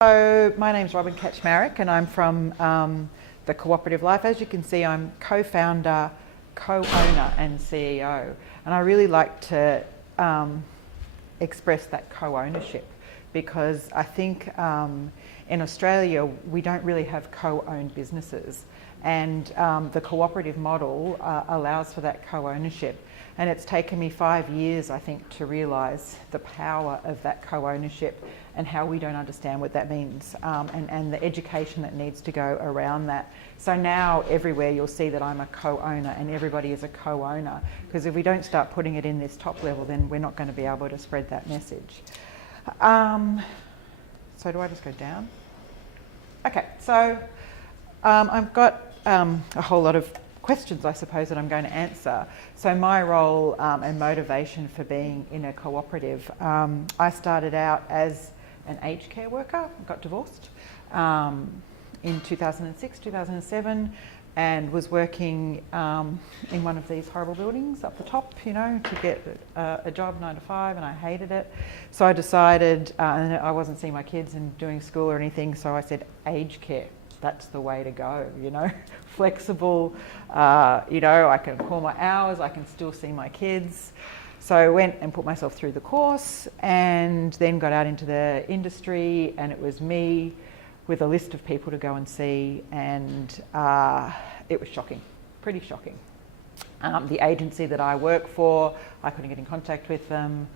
So my name's Robyn Kaczmarek and I'm from the Cooperative Life. As you can see, I'm co-founder, co-owner and CEO. And I really like to express that co-ownership because I think in Australia we don't really have co-owned businesses, and the cooperative model allows for that co-ownership. And it's taken me 5 years, I think, to realise the power of that co-ownership and how we don't understand what that means, and the education that needs to go around that. So now everywhere you'll see that I'm a co-owner and everybody is a co-owner, because if we don't start putting it in this top level, then we're not going to be able to spread that message. So do I just go down? Okay, so I've got a whole lot of questions, I suppose, that I'm going to answer. So my role and motivation for being in a cooperative, I started out as an aged care worker, got divorced in 2006, 2007, and was working in one of these horrible buildings up the top, you know, to get a job 9 to 5, and I hated it. So I decided, and I wasn't seeing my kids and doing school or anything, so I said aged care. That's the way to go, you know, flexible, you know, I can call my hours, I can still see my kids. So I went and put myself through the course and then got out into the industry, and it was me with a list of people to go and see, and it was shocking, pretty shocking. The agency that I work for, I couldn't get in contact with them.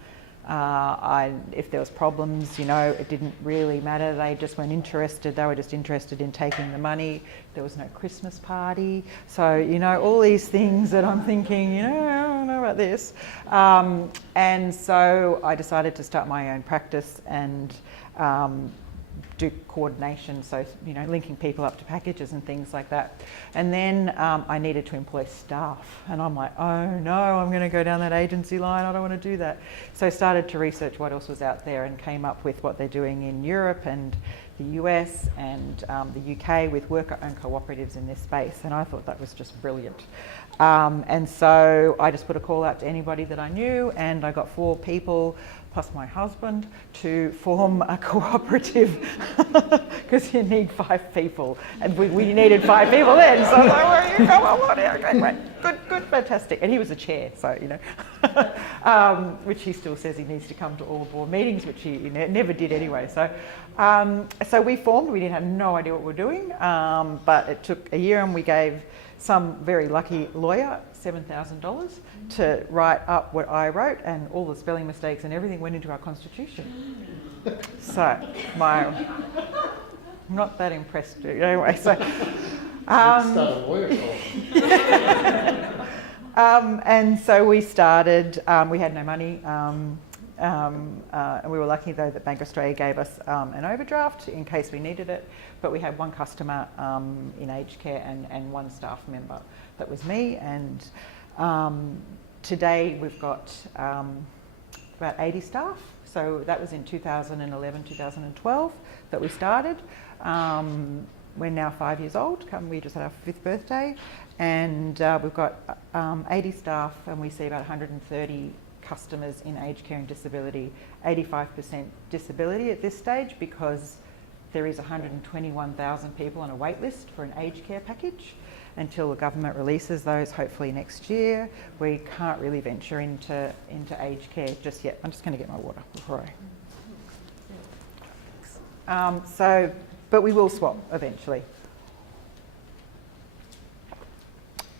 If there was problems, you know, it didn't really matter. They just weren't interested. They were just interested in taking the money. There was no Christmas party. So, you know, all these things that I'm thinking, you know, I don't know about this. And so I decided to start my own practice and do coordination, so, you know, linking people up to packages and things like that. And then I needed to employ staff, and I'm like, oh no, I'm going to go down that agency line, I don't want to do that. So I started to research what else was out there and came up with what they're doing in Europe and the US and the UK with worker-owned cooperatives in this space, and I thought that was just brilliant. And so I just put a call out to anybody that I knew, and I got 4 people plus my husband to form a cooperative because you need 5 people, and we needed 5 people then, so I was like, well, you come on, okay, great, good, fantastic. And he was the chair, so, you know, which he still says he needs to come to all the board meetings, which he never did anyway. So so we formed. We didn't have no idea what we were doing, but it took a year, and we gave some very lucky lawyer $7,000 to write up what I wrote, and all the spelling mistakes and everything went into our constitution. So I'm not that impressed anyway. So and so we started. We had no money. And we were lucky though that Bank of Australia gave us an overdraft in case we needed it, but we had 1 customer in aged care and 1 staff member. That was me, and today we've got about 80 staff. So that was in 2011, 2012 that we started. We're now 5 years old, we just had our 5th birthday, and we've got 80 staff, and we see about 130 customers in aged care and disability, 85% disability at this stage, because there is 121,000 people on a wait list for an aged care package. Until the government releases those, hopefully next year, we can't really venture into aged care just yet. I'm just going to get my water before I... but we will swap eventually.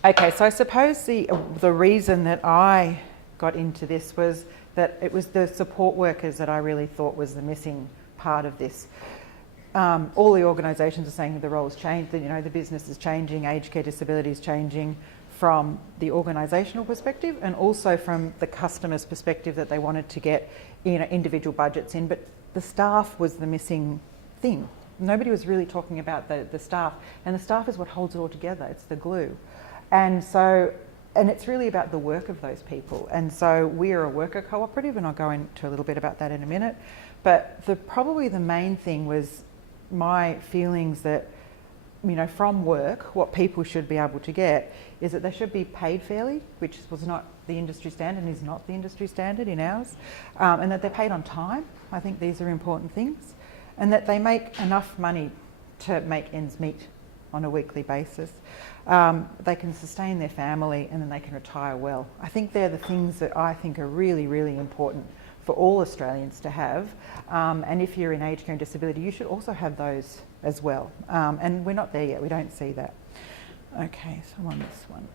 Okay, so I suppose the reason that I got into this was that it was the support workers that I really thought was the missing part of this. All the organisations are saying that the roles changed, that, you know, the business is changing, aged care disability is changing from the organisational perspective, and also from the customer's perspective, that they wanted to get, you know, individual budgets in, but the staff was the missing thing. Nobody was really talking about the staff, and the staff is what holds it all together. It's the glue. And so, and it's really about the work of those people. And so we are a worker cooperative, and I'll go into a little bit about that in a minute. But probably the main thing was my feelings that, you know, from work, what people should be able to get is that they should be paid fairly, which was not the industry standard and is not the industry standard in ours, and that they're paid on time. I think these are important things. and that they make enough money to make ends meet on a weekly basis. They can sustain their family and then they can retire well. I think they're the things that I think are really, really important for all Australians to have. And if you're in aged care and disability, you should also have those as well. And we're not there yet, we don't see that. Okay, so I'm on this one.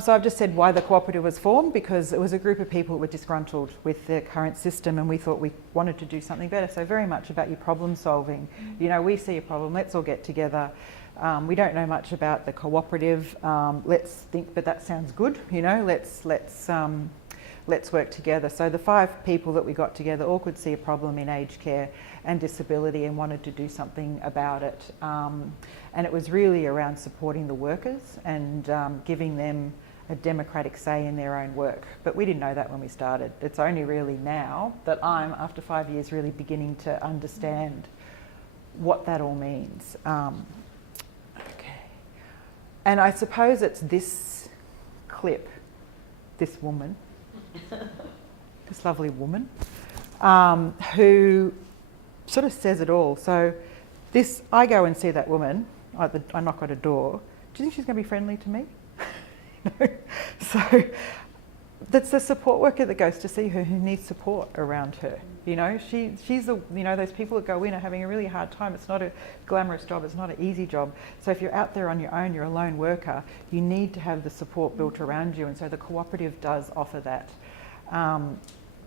So I've just said why the cooperative was formed, because it was a group of people who were disgruntled with the current system and we thought we wanted to do something better. So very much about your problem solving. You know, we see a problem, let's all get together. We don't know much about the cooperative. Let's think, but that sounds good. You know, let's work together. So the 5 people that we got together all could see a problem in aged care and disability and wanted to do something about it. And it was really around supporting the workers and giving them a democratic say in their own work. But we didn't know that when we started. It's only really now that I'm, after 5 years, really beginning to understand what that all means. Okay. And I suppose it's this clip, this woman, this lovely woman, who sort of says it all. So this, I go and see that woman, I knock on a door. Do you think she's going to be friendly to me? No. So that's the support worker that goes to see her who needs support around her. You know, she's the, you know, those people that go in are having a really hard time. It's not a glamorous job, it's not an easy job. So if you're out there on your own, you're a lone worker, you need to have the support built around you. And so the cooperative does offer that,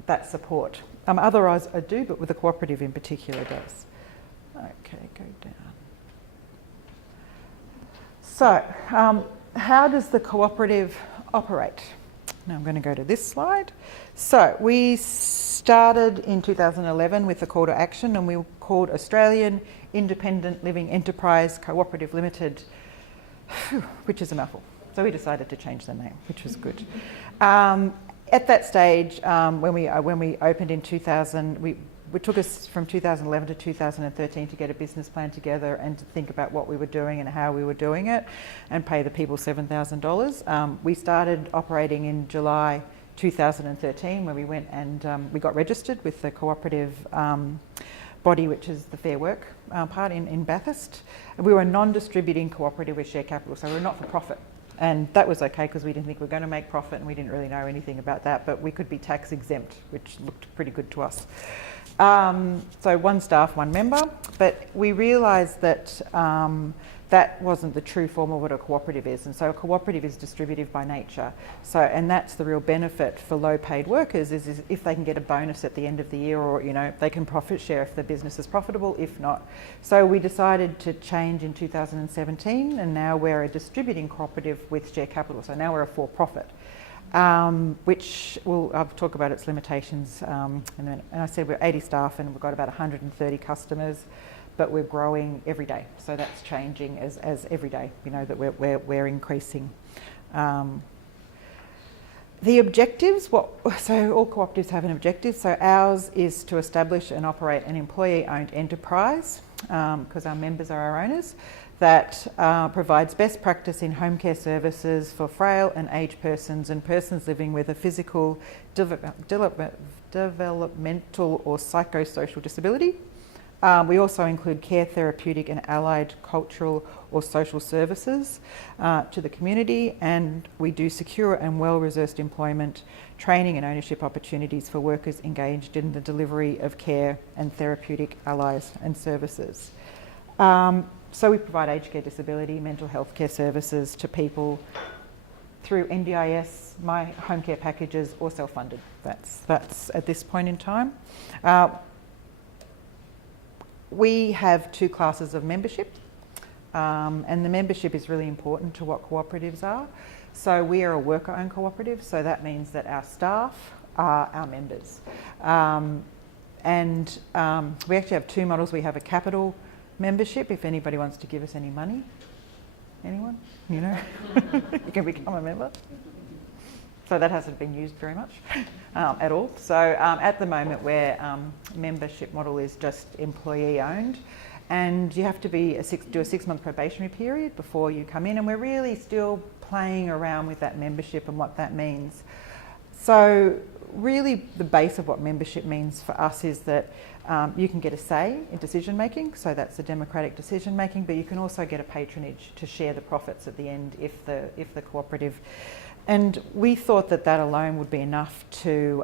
that support. Otherwise I do, but with the cooperative in particular does. Okay, go down. So, how does the cooperative operate? Now I'm going to go to this slide. So we started in 2011 with a call to action, and we were called Australian Independent Living Enterprise Cooperative Limited, which is a mouthful. So we decided to change the name, which was good. At that stage, when we opened in 2000, it took us from 2011 to 2013 to get a business plan together and to think about what we were doing and how we were doing it and pay the people $7,000. We started operating in July 2013 when we went and we got registered with the cooperative body, which is the Fair Work part in Bathurst. We were a non-distributing cooperative with share capital, so we were not for profit. And that was okay because we didn't think we were going to make profit and we didn't really know anything about that, but we could be tax exempt, which looked pretty good to us. So 1 staff, 1 member, but we realised that that wasn't the true form of what a cooperative is. And so a cooperative is distributive by nature. So, and that's the real benefit for low paid workers is if they can get a bonus at the end of the year, or, you know, they can profit share if the business is profitable, if not. So we decided to change in 2017, and now we're a distributing cooperative with share capital. So now we're a for-profit. Which I'll talk about its limitations in a minute. And I said we're 80 staff and we've got about 130 customers, but we're growing every day. So that's changing as every day, you know, that we're increasing. The objectives, so all cooperatives have an objective. So ours is to establish and operate an employee-owned enterprise, because our members are our owners, that provides best practice in home care services for frail and aged persons and persons living with a physical, developmental or psychosocial disability. We also include care, therapeutic and allied cultural or social services to the community, and we do secure and well-resourced employment, training and ownership opportunities for workers engaged in the delivery of care and therapeutic allies and services. So we provide aged care, disability, mental health care services to people through NDIS, my home care packages, or self-funded. That's at this point in time. We have 2 classes of membership, and the membership is really important to what cooperatives are. So we are a worker-owned cooperative, so that means that our staff are our members. We actually have 2 models. We have a capital membership, if anybody wants to give us any money. Anyone? You know, you can become a member. So that hasn't been used very much at all. So at the moment, membership model is just employee owned, and you have to do a 6-month probationary period before you come in, and we're really still playing around with that membership and what that means. So really the base of what membership means for us is that you can get a say in decision making, so that's the democratic decision making, but you can also get a patronage to share the profits at the end if the cooperative. And we thought that that alone would be enough to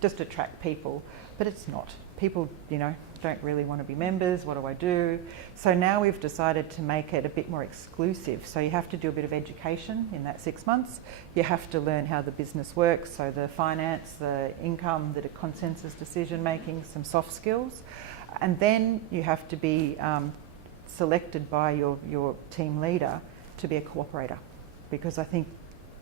just attract people, but it's not. People, don't really want to be members. What do I do? So now we've decided to make it a bit more exclusive. So you have to do a bit of education in that 6 months. You have to learn how the business works, so the finance, the income, the consensus decision making, some soft skills. And then you have to be selected by your team leader to be a cooperator. Because I think,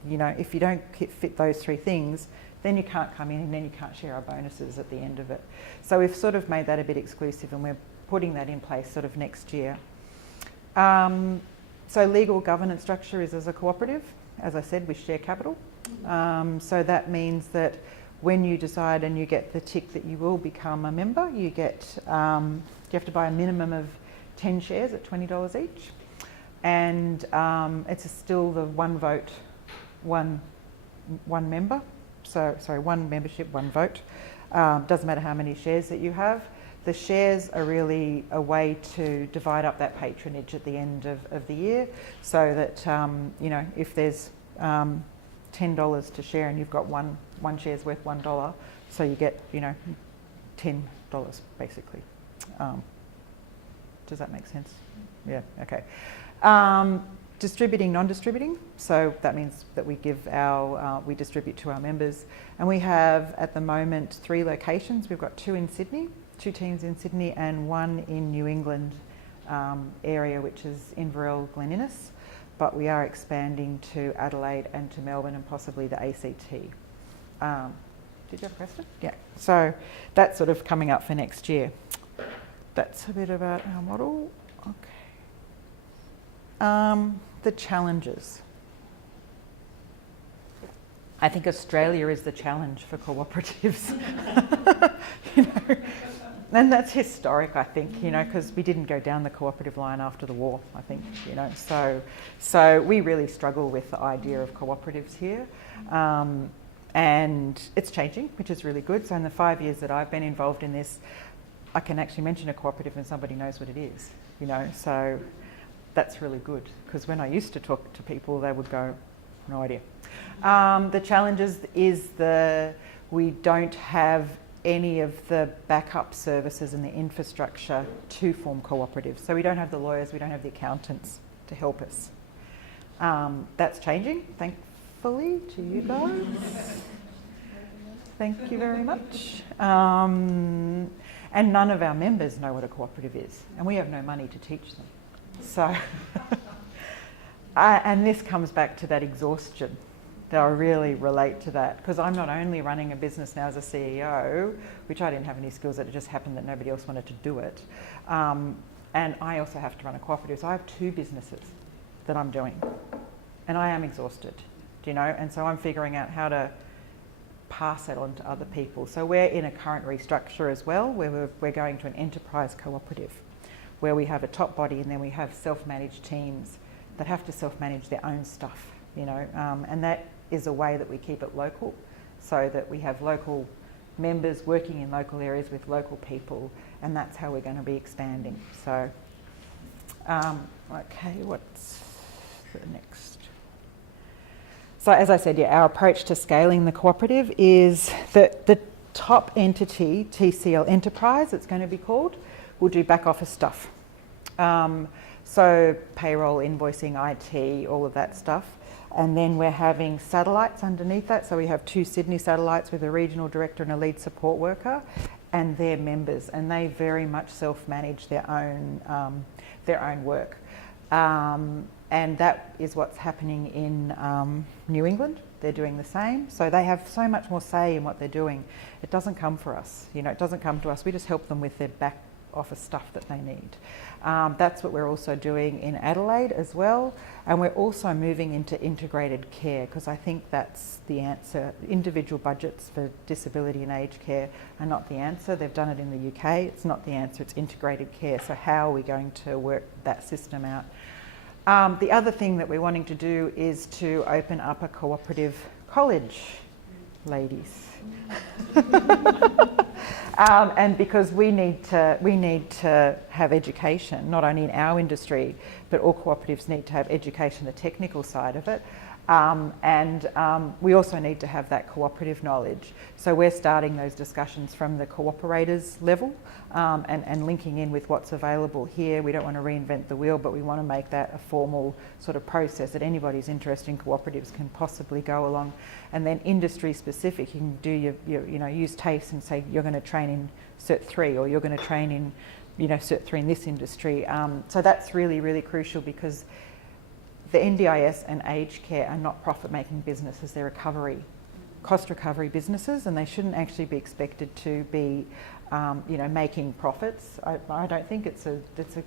if you don't fit those 3 things, then you can't come in and then you can't share our bonuses at the end of it. So we've sort of made that a bit exclusive, and we're putting that in place sort of next year. So legal governance structure is as a cooperative. As I said, we share capital. So that means that when you decide and you get the tick that you will become a member, you have to buy a minimum of 10 shares at $20 each. And it's still the one vote, one member. So, sorry, one membership, one vote. Doesn't matter how many shares that you have. The shares are really a way to divide up that patronage at the end of the year, so that, if there's $10 to share and you've got one share's worth $1, so you get, $10 basically. Does that make sense? Yeah, okay. Distributing, non-distributing, so that means that we we distribute to our members, and we have at the moment 3 locations. We've got 2 in Sydney, 2 teams in Sydney, and 1 in New England area, which is Inverell, Glen Innes, but we are expanding to Adelaide and to Melbourne and possibly the ACT. Did you have a question? Yeah, so that's sort of coming up for next year. That's a bit about our model. Okay. The challenges. I think Australia is the challenge for cooperatives. And that's historic, I think, because we didn't go down the cooperative line after the war, I think, So we really struggle with the idea of cooperatives here. And it's changing, which is really good. So in the 5 years that I've been involved in this, I can actually mention a cooperative and somebody knows what it is, so that's really good, because when I used to talk to people, they would go, no idea. The challenges is we don't have any of the backup services and the infrastructure to form cooperatives. So we don't have the lawyers, we don't have the accountants to help us. That's changing, thankfully, to you guys. Thank you very much. And none of our members know what a cooperative is, and we have no money to teach them. So, and this comes back to that exhaustion. That I really relate to that, because I'm not only running a business now as a CEO, which I didn't have any skills at, it just happened that nobody else wanted to do it. And I also have to run a cooperative, so I have 2 businesses that I'm doing, and I am exhausted, and so I'm figuring out how to pass that on to other people. So we're in a current restructure as well, where we're going to an enterprise cooperative, where we have a top body and then we have self-managed teams that have to self-manage their own stuff, and that is a way that we keep it local, so that we have local members working in local areas with local people, and that's how we're going to be expanding. So, okay, what's the next? So as I said, our approach to scaling the cooperative is that the top entity, TCL Enterprise, it's going to be called, will do back office stuff. So payroll, invoicing, IT, all of that stuff. And then we're having satellites underneath that. So we have 2 Sydney satellites with a regional director and a lead support worker, and they're members, and they very much self-manage their own work. And that is what's happening in New England. They're doing the same. So they have so much more say in what they're doing. It doesn't come for us. It doesn't come to us. We just help them with their back office stuff that they need. That's what we're also doing in Adelaide as well. And we're also moving into integrated care, because I think that's the answer. Individual budgets for disability and aged care are not the answer. They've done it in the UK. It's not the answer. It's integrated care. So how are we going to work that system out? The other thing that we're wanting to do is to open up a cooperative college ladies. And because we need to have education, not only in our industry, but all cooperatives need to have education, the technical side of it. We also need to have that cooperative knowledge. So we're starting those discussions from the cooperators level and linking in with what's available here. We don't want to reinvent the wheel, but we want to make that a formal sort of process that anybody who's interested in cooperatives can possibly go along. And then industry specific, you can do use TAFEs and say you're going to train in Cert 3 or you're going to train in Cert 3 in this industry. So that's really, really crucial because the NDIS and aged care are not profit-making businesses. They're cost recovery businesses, and they shouldn't actually be expected to be, making profits. I don't think it's a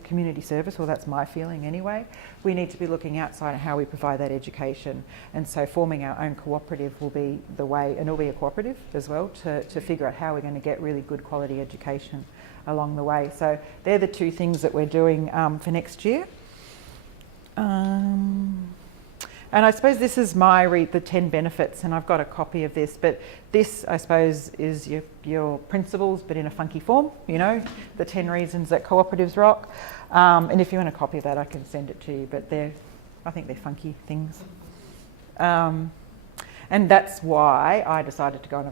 community service, or that's my feeling anyway. We need to be looking outside of how we provide that education, and so forming our own cooperative will be the way, and it'll be a cooperative as well to figure out how we're going to get really good quality education along the way. So they're the two things that we're doing for next year. And I suppose this is the 10 benefits, and I've got a copy of this, but this, I suppose, is your principles, but in a funky form, the 10 reasons that cooperatives rock. And if you want a copy of that, I can send it to you, but I think they're funky things. And that's why I decided to go on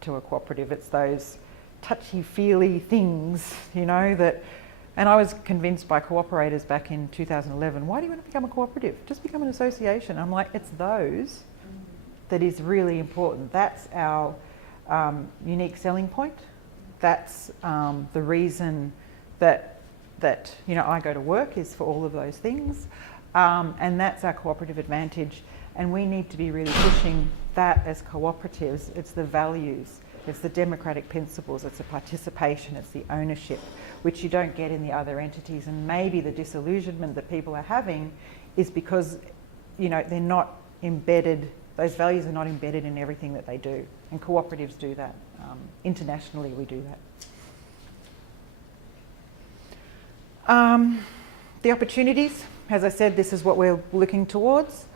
to a cooperative. It's those touchy-feely things, that... And I was convinced by cooperators back in 2011, why do you want to become a cooperative? Just become an association. I'm like, it's those that is really important. That's our unique selling point. That's the reason that I go to work is for all of those things. And that's our cooperative advantage. And we need to be really pushing that as cooperatives. It's the values, it's the democratic principles, it's the participation, it's the ownership, which you don't get in the other entities. And maybe the disillusionment that people are having is because, they're not embedded, those values are not embedded in everything that they do. And cooperatives do that. Internationally, we do that. The opportunities, as I said, this is what we're looking towards.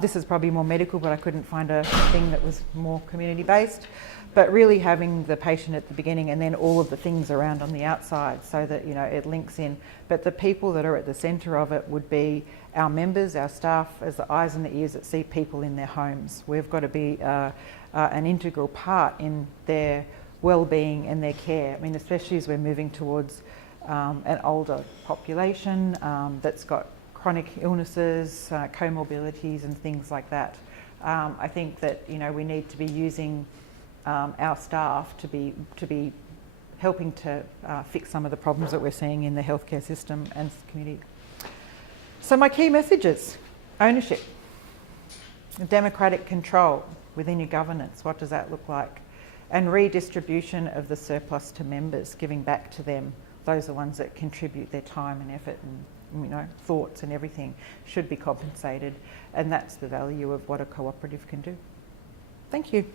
This is probably more medical, but I couldn't find a thing that was more community-based. But really having the patient at the beginning and then all of the things around on the outside so that, it links in. But the people that are at the centre of it would be our members, our staff, as the eyes and the ears that see people in their homes. We've got to be an integral part in their well-being and their care. I mean, especially as we're moving towards an older population that's got chronic illnesses, comorbidities and things like that. I think that, we need to be using our staff to be helping to fix some of the problems that we're seeing in the healthcare system and community. So my key messages: ownership, democratic control within your governance, what does that look like? And redistribution of the surplus to members, giving back to them. Those are the ones that contribute their time and effort and thoughts and everything should be compensated, and that's the value of what a cooperative can do. Thank you.